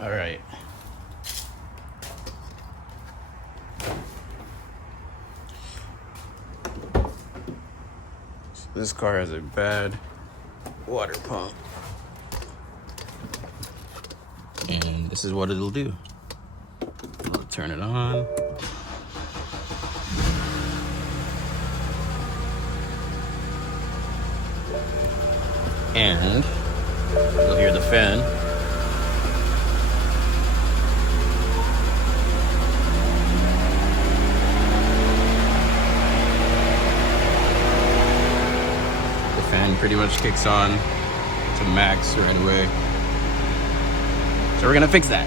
All right. So this car has a bad water pump. And this is what it'll do. I'll turn it on. And you'll hear the fan. The fan pretty much kicks on to max right away. So we're gonna fix that.